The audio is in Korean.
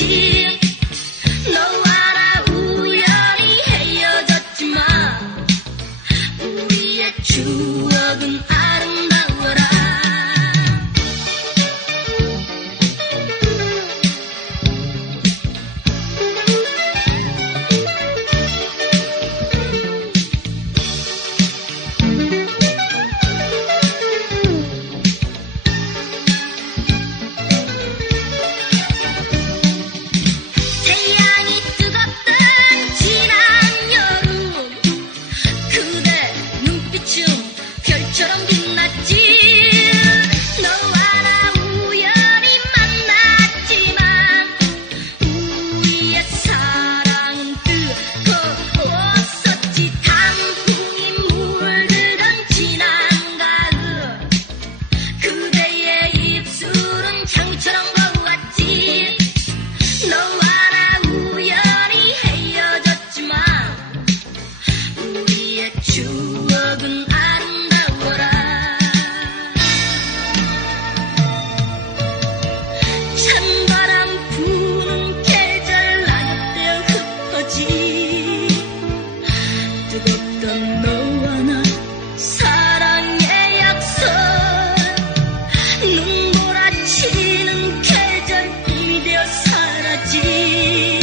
알았지 너 알아 우연히 헤어졌지만 우리의 추억 街